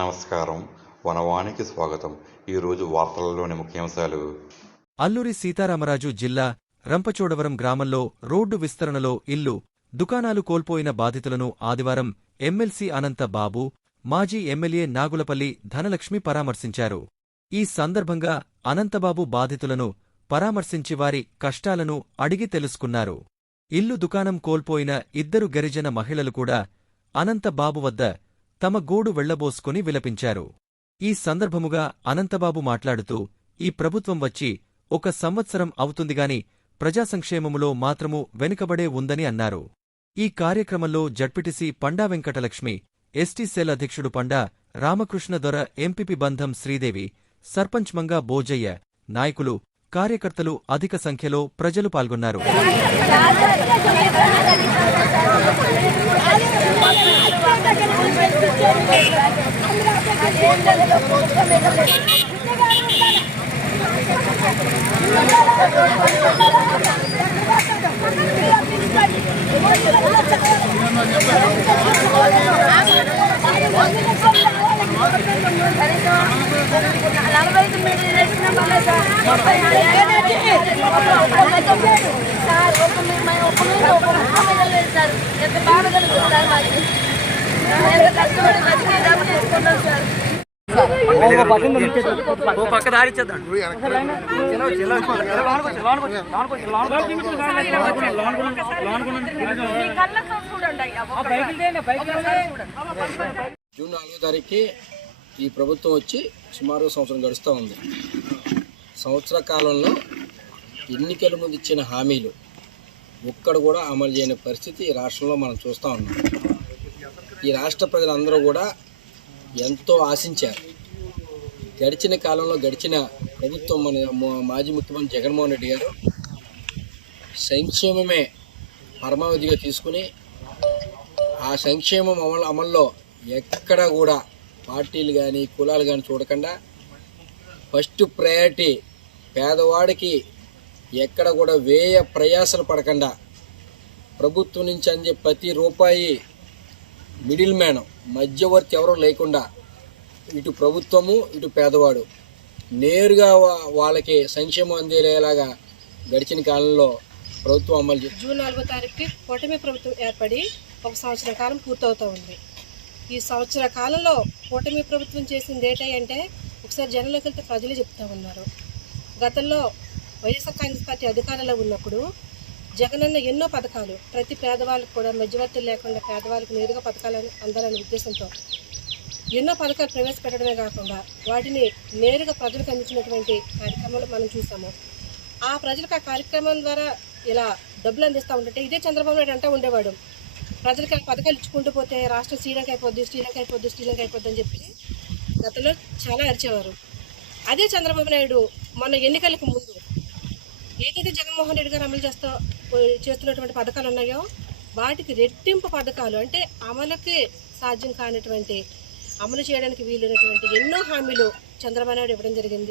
నమస్కారం. వనవానికి స్వాగతం. ఈరోజు వార్తలలోని ముఖ్యాంశాలు. అల్లూరి సీతారామరాజు జిల్లా రంపచోడవరం గ్రామంలో రోడ్డు విస్తరణలో ఇల్లు, దుకాణాలు కోల్పోయిన బాధితులను ఆదివారం ఎమ్మెల్సీ అనంత బాబు, మాజీ ఎమ్మెల్యే నాగులపల్లి ధనలక్ష్మి పరామర్శించారు. ఈ సందర్భంగా అనంతబాబు బాధితులను పరామర్శించి వారి కష్టాలను అడిగి తెలుసుకున్నారు. ఇల్లు, దుకాణం కోల్పోయిన ఇద్దరు గిరిజన మహిళలు కూడా అనంతబాబు వద్ద తమ గోడు వెళ్లబోసుకుని విలపించారు. ఈ సందర్భముగా అనంతబాబు మాట్లాడుతూ, ఈ ప్రభుత్వం వచ్చి 1 సంవత్సరం అవుతుందిగాని ప్రజా సంక్షేమములో మాత్రము వెనుకబడే ఉందని అన్నారు. ఈ కార్యక్రమంలో ZPTC Panda Venkatalakshmi, ST cell అధ్యక్షుడు పండా రామకృష్ణ దొర, ఎంపీపీ బంధం శ్రీదేవి, సర్పంచ్ మంగా బోజయ్య, నాయకులు, కార్యకర్తలు అధిక సంఖ్యలో ప్రజలు పాల్గొన్నారు. జూన్ 4వ తారీఖుకి ఈ ప్రభుత్వం వచ్చి సుమారు సంవత్సరం గడుస్తూ ఉంది. సంవత్సర కాలంలో ఎన్నికల ముందు ఇచ్చిన హామీలు ఒక్కడు కూడా అమలు చేయని పరిస్థితి ఈ రాష్ట్రంలో మనం చూస్తూ ఉన్నాం. ఈ రాష్ట్ర ప్రజలందరూ కూడా ఎంతో ఆశించారు. గడిచిన కాలంలో గడిచిన ప్రభుత్వం మన మాజీ ముఖ్యమంత్రి జగన్మోహన్ రెడ్డి గారు సంక్షేమమే పరమావధిగా తీసుకుని ఆ సంక్షేమం అమల్లో ఎక్కడా కూడా పార్టీలు కానీ కులాలు కానీ చూడకుండా ఫస్ట్ ప్రయారిటీ పేదవాడికి ఎక్కడ కూడా వ్యయ ప్రయాసలు పడకుండా ప్రభుత్వం నుంచి అందే ప్రతి రూపాయి మిడిల్ మ్యాన్ మధ్యవర్తి ఎవరూ లేకుండా ఇటు ప్రభుత్వము ఇటు పేదవాడు నేరుగా వాళ్ళకి సంక్షేమం అందేలాగా గడిచిన కాలంలో ప్రభుత్వం అమలు చేస్తుంది. జూన్ 4వ తారీఖుకి కూటమి ప్రభుత్వం ఏర్పడి 1 సంవత్సర కాలం పూర్తవుతూ ఉంది. ఈ సంవత్సర కాలంలో కూటమి ప్రభుత్వం చేసింది ఏంటంటే ఒకసారి జనంలోకి వెళ్తే ప్రజలు చెప్తూ ఉన్నారు. గతంలో వైఎస్ఆర్ కాంగ్రెస్ పార్టీ అధికారంలో ఉన్నప్పుడు జగనన్న ఎన్నో పథకాలు ప్రతి పేదవాళ్ళకు కూడా మధ్యవర్తులు లేకుండా పేదవాళ్ళకు నేరుగా పథకాలను అందాలనే ఉద్దేశంతో ఎన్నో పథకాలు ప్రవేశపెట్టడమే కాకుండా వాటిని నేరుగా ప్రజలకు అందించినటువంటి కార్యక్రమాలు మనం చూసాము. ఆ ప్రజలకు ఆ కార్యక్రమం ద్వారా ఇలా డబ్బులు అందిస్తూ ఉంటుంటే ఇదే చంద్రబాబు నాయుడు అంటూ ఉండేవాడు, ప్రజలకు ఆ పథకాలు ఇచ్చుకుంటూ పోతే రాష్ట్రం శ్రీలంక అయిపోద్ది అని చెప్పి గతంలో చాలా అరిచేవారు. అదే చంద్రబాబు నాయుడు మన ఎన్నికలకు ముందు ఏదైతే జగన్మోహన్ రెడ్డి గారు అమలు చేస్తున్నటువంటి పథకాలు ఉన్నాయో వాటికి రెట్టింపు పథకాలు, అంటే అమలుకి సాధ్యం కానటువంటి, అమలు చేయడానికి వీలైనటువంటి ఎన్నో హామీలు చంద్రబాబు నాయుడు ఇవ్వడం జరిగింది.